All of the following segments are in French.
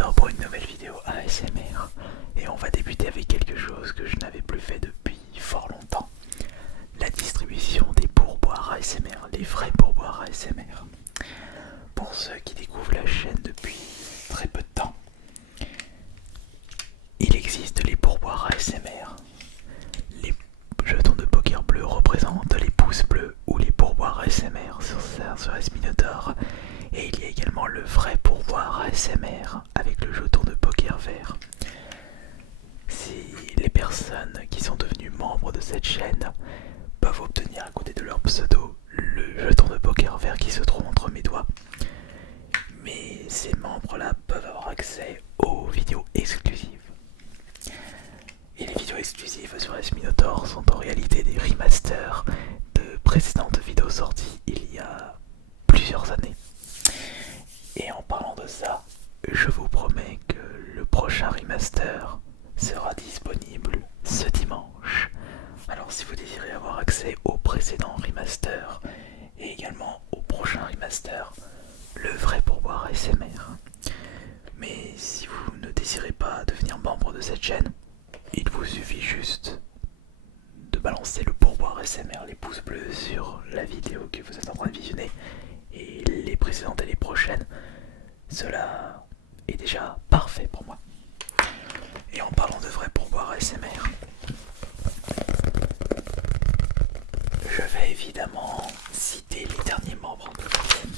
Remiotors pour une nouvelle vidéo ASMR. Et on va débuter avec quelque chose que je n'avais plus fait depuis fort longtemps. La distribution des pourboires ASMR, les vrais pourboires ASMR. Pour ceux qui découvrent la chaîne depuis très peu de temps, il existe les pourboires ASMR. Les jetons de poker bleus représentent les pouces bleus ou les pourboires ASMR sur Remiotors. Et il y a également le vrai pourboire ASMR avec le jeton de poker vert. Si les personnes qui sont devenues membres de cette chaîne peuvent obtenir à côté de leur pseudo le jeton de poker vert qui se trouve entre mes doigts. Mais ces membres-là peuvent avoir accès aux vidéos exclusives. Et les vidéos exclusives sur Remiotors sont en réalité des remasters de précédentes vidéos sorties il y a plusieurs années. Et en parlant de ça, je vous promets que le prochain remaster sera disponible ce dimanche. Alors si vous désirez avoir accès au précédent remaster et également au prochain remaster, le vrai pourboire ASMR. Mais si vous ne désirez pas devenir membre de cette chaîne, il vous suffit juste de balancer le pourboire ASMR, les pouces bleus sur la vidéo que vous êtes en train de visionner et les précédentes et les prochaines. Cela est déjà parfait pour moi. Et en parlant de vrai pourboire ASMR, je vais évidemment citer les derniers membres de la chaîne,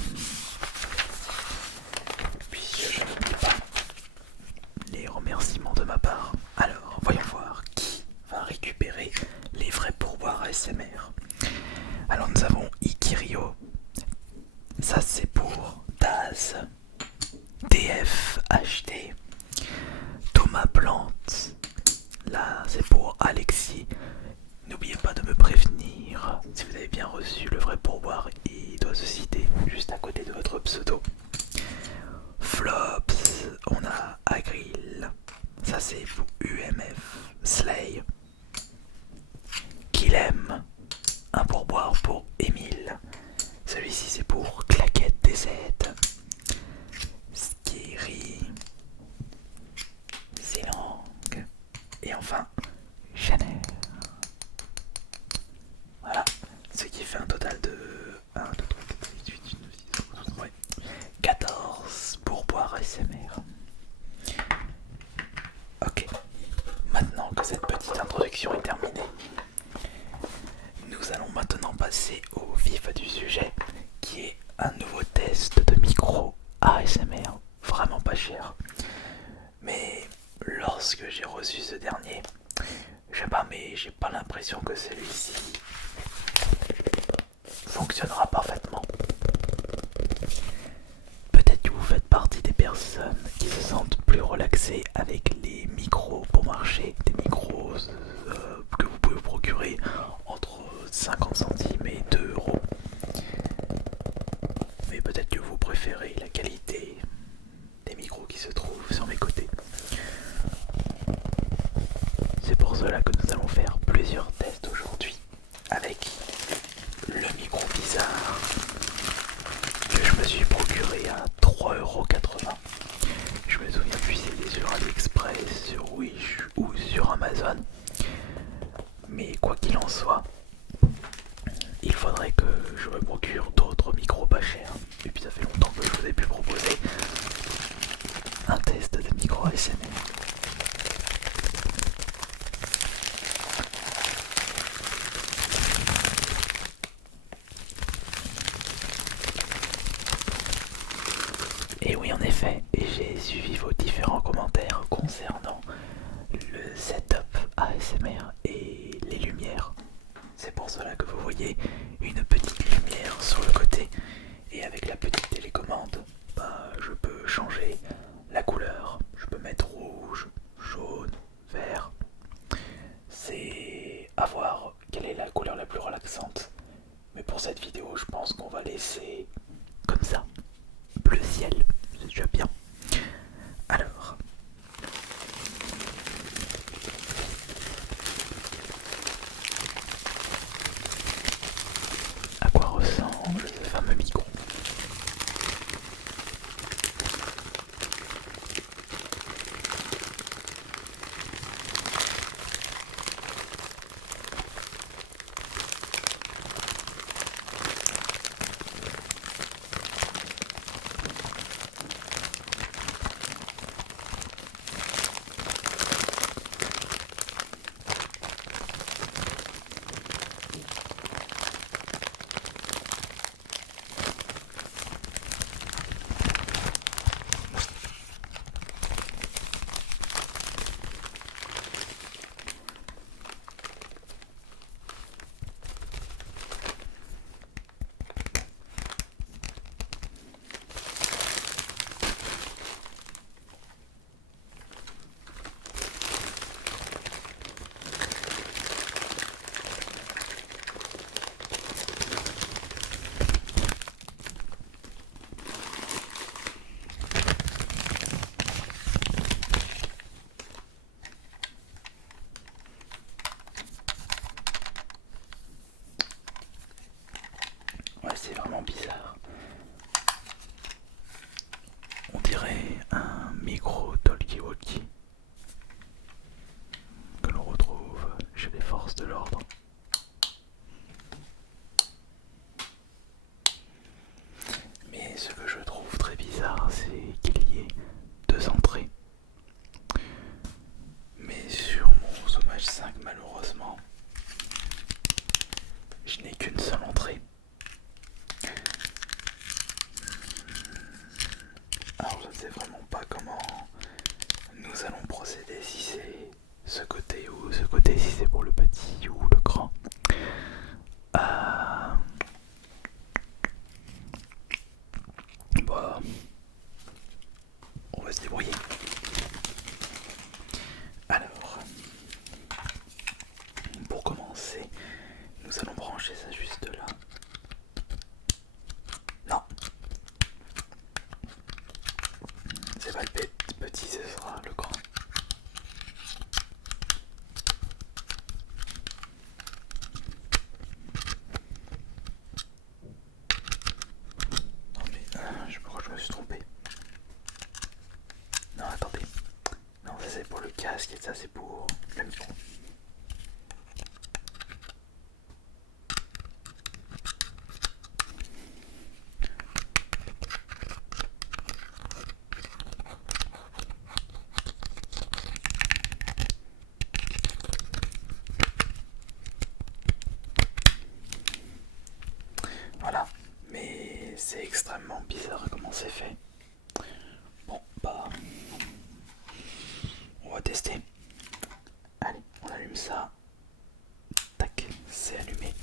puisque je n'oublie pas les remerciements de ma part. Alors, voyons voir qui va récupérer les vrais pourboires ASMR. Alors nous avons Ikirio, ça c'est pour Daz, DFHD, Thomas Plante, là c'est pour Alexis. N'oubliez pas de me prévenir si vous avez bien reçu le vrai pourboire, il doit se citer juste à côté de votre pseudo. Flops, on a Agril, ça c'est pour UMF, Slay, Kilem, un pourboire pour Emile, celui-ci c'est pour Claquette DZ, Skiri, Silang et enfin Chanel. Voilà, ce qui fait un total de 1, 2, 3, 4, 5, 6, 8, 9, 10, 11, 12, ouais, 14 pourboires ASMR. Ok, maintenant que cette petite introduction est terminée, nous allons maintenant passer au vif du sujet, qui est un nouveau test de micro ASMR, vraiment pas cher. Mais lorsque j'ai reçu ce dernier, je sais pas, mais j'ai pas l'impression que celui-ci fonctionnera parfaitement. Peut-être que vous faites partie des personnes qui se sentent plus relaxées avec les micros pour marcher, des micros que vous pouvez vous procurer entre 50 centimes et 2 euros. Mais peut-être que vous préférez la qualité des micros qui se trouvent sur mes côtés. C'est pour cela que nous allons faire plusieurs tests aujourd'hui avec le micro bizarre que je me suis procuré à 3,80 €. Je me souviens plus si c'était sur AliExpress, sur Wish ou sur Amazon. Mais quoi qu'il en soit, il faudrait que je me procure d'autres micros pas chers. Et puis ça fait longtemps que je vous ai pu proposer un test de micro ASMR. Et oui, en effet, j'ai suivi vos différents commentaires concernant le setup ASMR et les lumières. C'est pour cela que vous voyez une petite lumière sur le côté. Et avec la petite télécommande, je peux changer la couleur. Je peux mettre rouge, jaune, vert. C'est à voir quelle est la couleur la plus relaxante. Mais pour cette vidéo, je pense qu'on va laisser comme ça. Bleu ciel, c'est déjà bien. Alors, à quoi ressemble ce fameux micro? Je n'ai qu'une seule entrée. Alors je ne sais vraiment pas comment nous allons procéder, si c'est ce côté ou ce côté, si c'est pour le petit ou le grand. Bah, on va se débrouiller. Alors, pour commencer, nous allons brancher ça juste là. Non, c'est pas le petit, ce sera le grand. Non mais, je crois que je me suis trompé. Non, attendez. Non, ça c'est pour le casque et ça c'est pour le micro. Voilà, mais c'est extrêmement bizarre comment c'est fait. Bon, bah, on va tester. Allez, on allume ça. Tac, c'est allumé.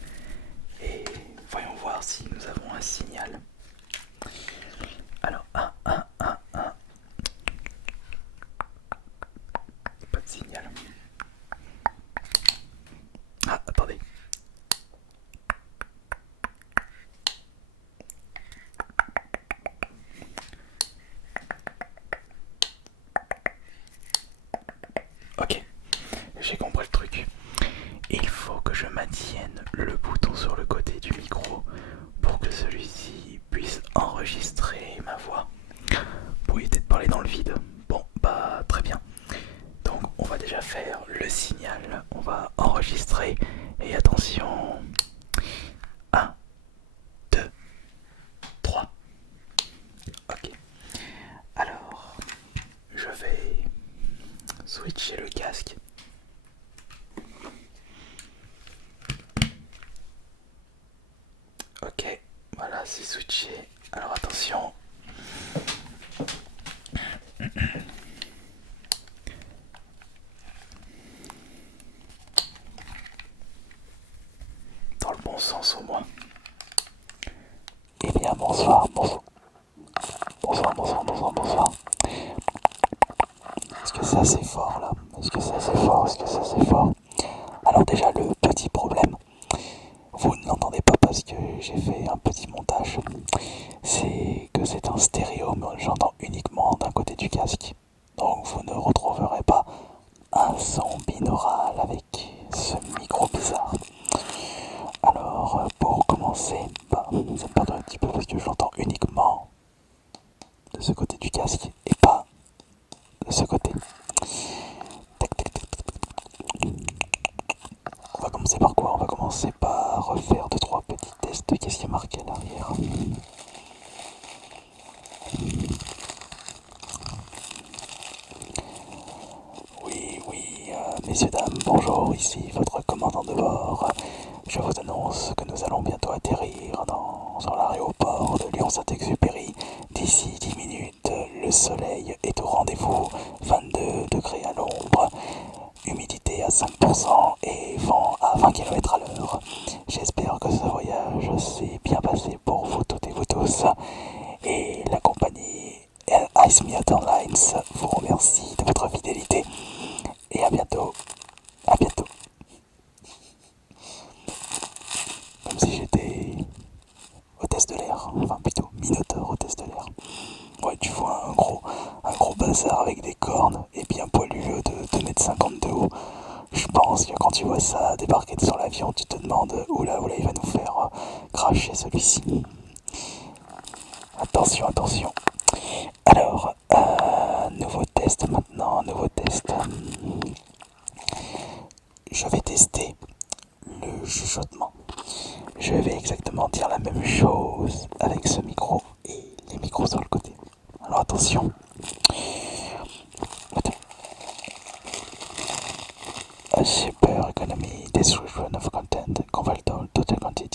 Et voyons voir si nous avons un signal. Alors, pas de signal. Ah, attendez. Ok, j'ai compris le truc. Il faut que je maintienne le bouton sur le côté du micro pour que celui-ci puisse enregistrer ma voix pour éviter de parler dans le vide. Bon, bah très bien. Donc on va déjà faire le signal, on va enregistrer et attention. 1, 2, 3. Ok. Alors, je vais switcher le casque. Ok, voilà, c'est switché. Alors attention. Dans le bon sens au moins. Eh bien, bonsoir. Bonsoir. Est-ce que c'est assez fort là? Est-ce que c'est assez fort? Alors déjà, le petit problème, vous ne l'entendez pas parce que j'ai fait un petit montage, c'est que c'est un stéréo, mais j'entends uniquement d'un côté du casque. Donc vous ne retrouverez pas un son binaural avec ce micro bizarre. Alors pour commencer, ça me perdrait un petit peu parce que je l'entends uniquement de ce côté du casque et pas de ce côté. On va commencer par quoi? On va commencer par refaire 2-3 petits tests. Qu'est-ce qui est marqué à l'arrière? Oui, messieurs, dames, bonjour, ici votre commandant de bord. Je vous annonce que nous allons bientôt atterrir sur l'aéroport de Lyon-Saint-Exupéry. D'ici 10 minutes, le soleil est au rendez-vous, 22 degrés à l'ombre, humidité à 5% et vent à 20 km à l'heure. J'espère que ce voyage s'est bien passé pour vous toutes et vous tous. Et la compagnie Ice Milton Lines vous remercie de votre fidélité. Et à bientôt. À bientôt. Comme si j'étais hôtesse de l'air. Enfin plutôt minotaure hôtesse de l'air. Ouais, tu vois un gros bazar avec des cornes et bien poilu de 2,50 m de haut. Je pense que quand tu vois ça débarquer sur l'avion, tu te demandes oula, il va nous faire cracher celui-ci. Attention. Alors, nouveau test maintenant, Je vais tester le chuchotement. Je vais exactement dire la même chose avec ce micro et les micros sur le côté. Alors attention. A super economy destruction of content, converted total content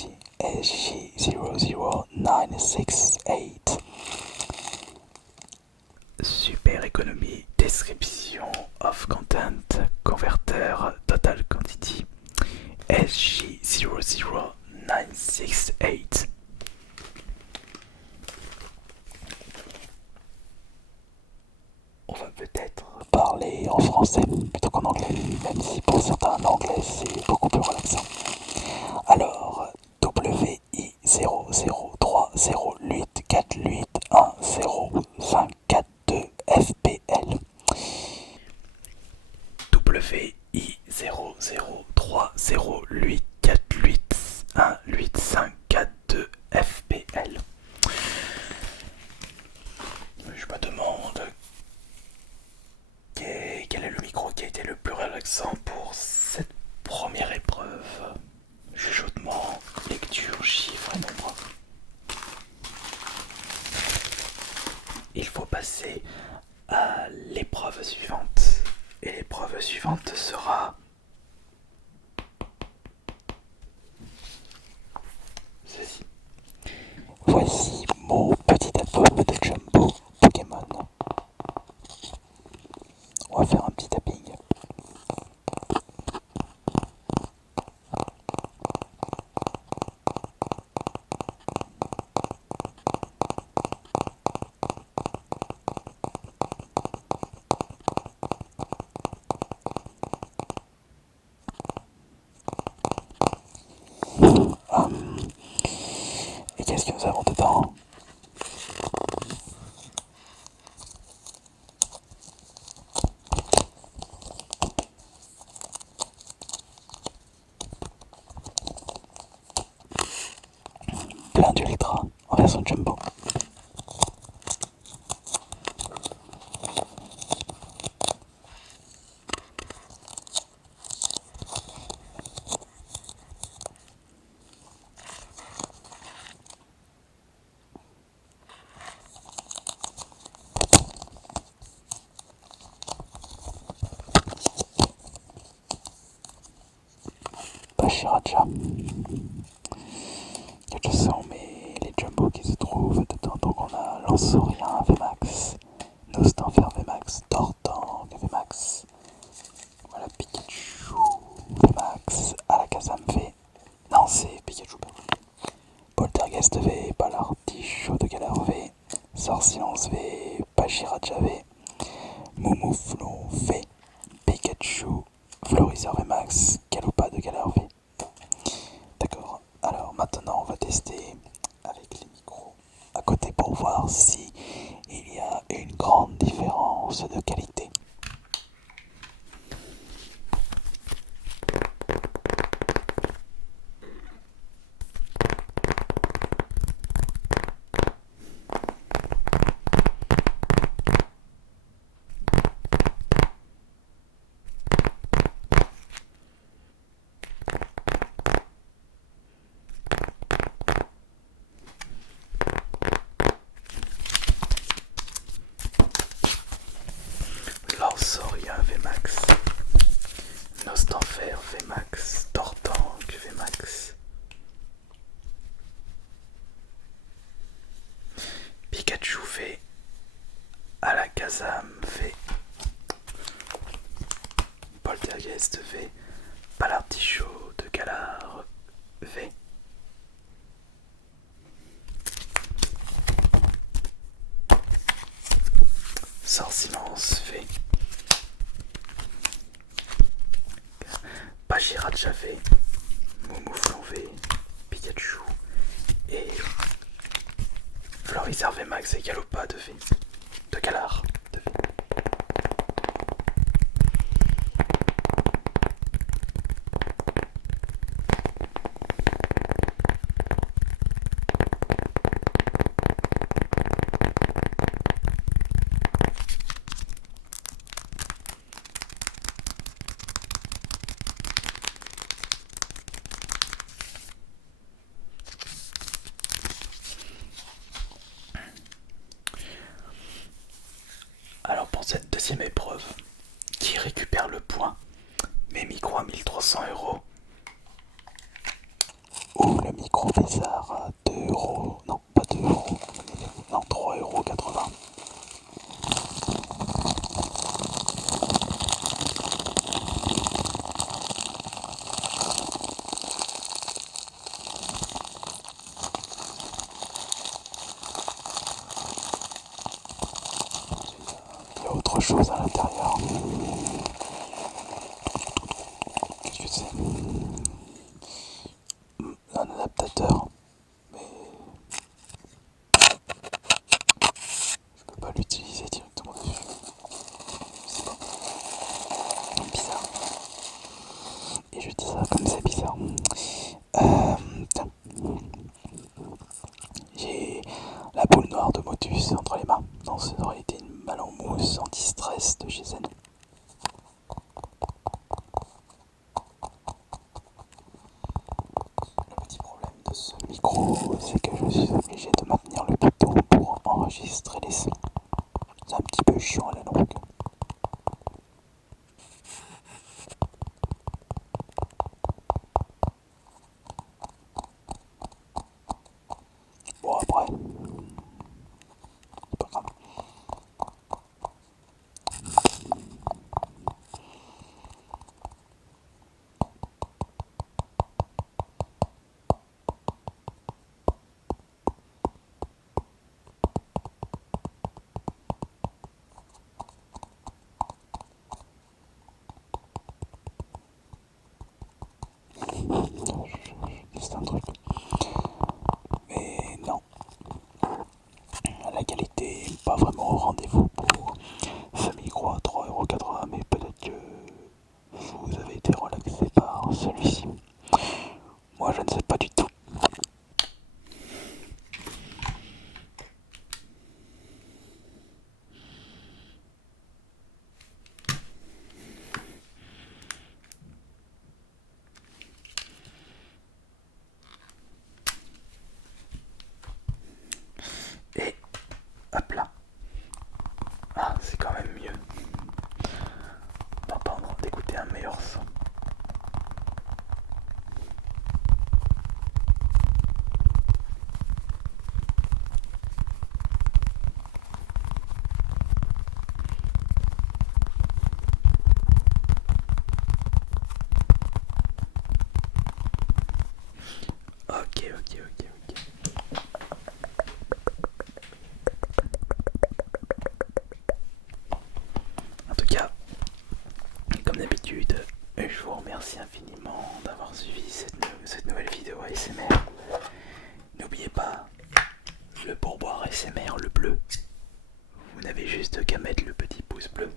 XG00968. On va peut-être parler en français plutôt qu'en anglais, même si pour certains l'anglais c'est beaucoup plus relaxant. Alors, WI0030848105542 FPL. WI0030848185542 FPL. Je me demande quel est le micro qui a été le plus relaxant pour cette première épreuve. Chuchotement, lecture, chiffres et nombres. Il faut passer à l'épreuve suivante. Et l'épreuve suivante sera ceci. Voici mon petit album de Jumbo Pokémon. On va faire un petit tapping. Et qu'est-ce que nous avons dedans? Plein d'Ultra en version Jumbo. Pachiracha. Quels sont les Jumbo qui se trouvent dedans? Donc on a Lansorien VMAX, Nostanfer VMAX, Tortank VMAX, voilà Pikachu VMAX, Alakazam V, non c'est Pikachu Poltergeist V, Palartichaut de Galar V, Sorsilence V, Pachiracha V, Moumouflon V, Pikachu, Florizeur VMAX, Caloupa de Galar V. D'accord, alors maintenant on va tester avec les micros à côté pour voir si il y a une grande différence de qualité. Lansorien VMAX, Nostanfer VMAX, Tortank VMAX, Pikachu V, Alakazam V, Poltergeist V, Palartichaut de Galar V. Sorsilence V, Pachiracha V, Moumouflon V, Pikachu et Florizard VMAX et Caloupa de V, de Galar de V. Alors pour cette deuxième épreuve, qui récupère le point, mes micros à 1300€ ou le micro Bizarre à 2€, non pas 2€, non 3,80€. chose à l'intérieur. Qu'est-ce que c'est? Un adaptateur. Mais je peux pas l'utiliser directement dessus. C'est bizarre. Et je dis ça comme c'est bizarre. Tiens. J'ai la boule noire de Motus entre les mains. Non, ça aurait été une balle en mousse anti-stress de chez Zen. Le petit problème de ce micro, c'est que je suis obligé de maintenir le bouton pour enregistrer les sons. C'est un petit peu chiant à la longue. Bon après, c'est pas grave. C'est un truc. Mais non, la qualité n'est pas vraiment au rendez-vous pour ce micro à 3,80€, mais peut-être que vous avez été relaxé par celui-ci. Moi je ne sais pas du tout. Et hop là. Ah, c'est quand même mieux d'entendre, d'écouter un meilleur son. Ok. En tout cas, comme d'habitude, je vous remercie infiniment d'avoir suivi cette nouvelle vidéo ASMR. N'oubliez pas le pourboire ASMR, le bleu. Vous n'avez juste qu'à mettre le petit pouce bleu.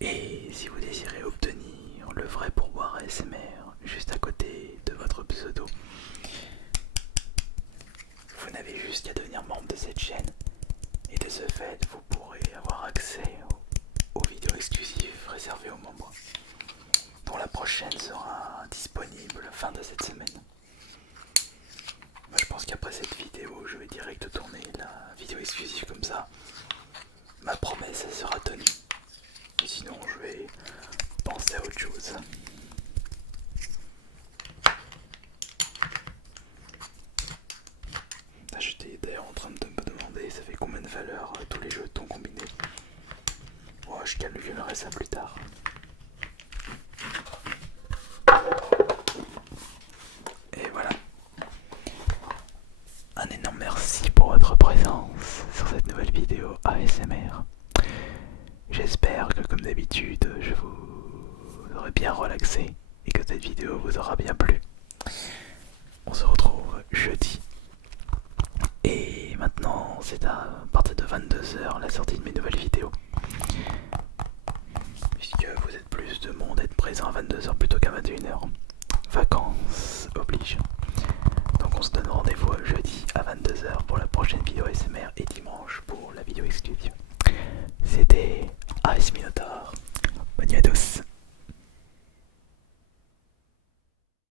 Et si vous désirez obtenir le vrai pourboire ASMR juste à côté de votre pseudo, vous n'avez juste qu'à devenir membre de cette chaîne. Et de ce fait, vous pourrez avoir accès aux vidéos exclusives réservées aux membres, dont la prochaine sera disponible fin de cette semaine. Moi, je pense qu'après cette vidéo, je vais direct tourner la vidéo exclusive comme ça. Ma promesse, elle sera tenue. Et sinon, je vais penser à autre chose. J'étais d'ailleurs en train de me demander ça fait combien de valeur tous les jetons combinés. Bon, je calculerai ça plus tard. Et voilà. Un énorme merci pour votre présence sur cette nouvelle vidéo ASMR. J'espère que comme d'habitude, je vous aurai bien relaxé et que cette vidéo vous aura bien plu. On se retrouve jeudi. Et maintenant, c'est à partir de 22h la sortie de mes nouvelles vidéos. Puisque vous êtes plus de monde à être présent à 22h plutôt qu'à 21h. Vacances oblige. Donc on se donne rendez-vous jeudi à 22h pour la prochaine vidéo ASMR et dimanche pour la vidéo exclusive. C'était Ice Minotaur. Bonne nuit à tous.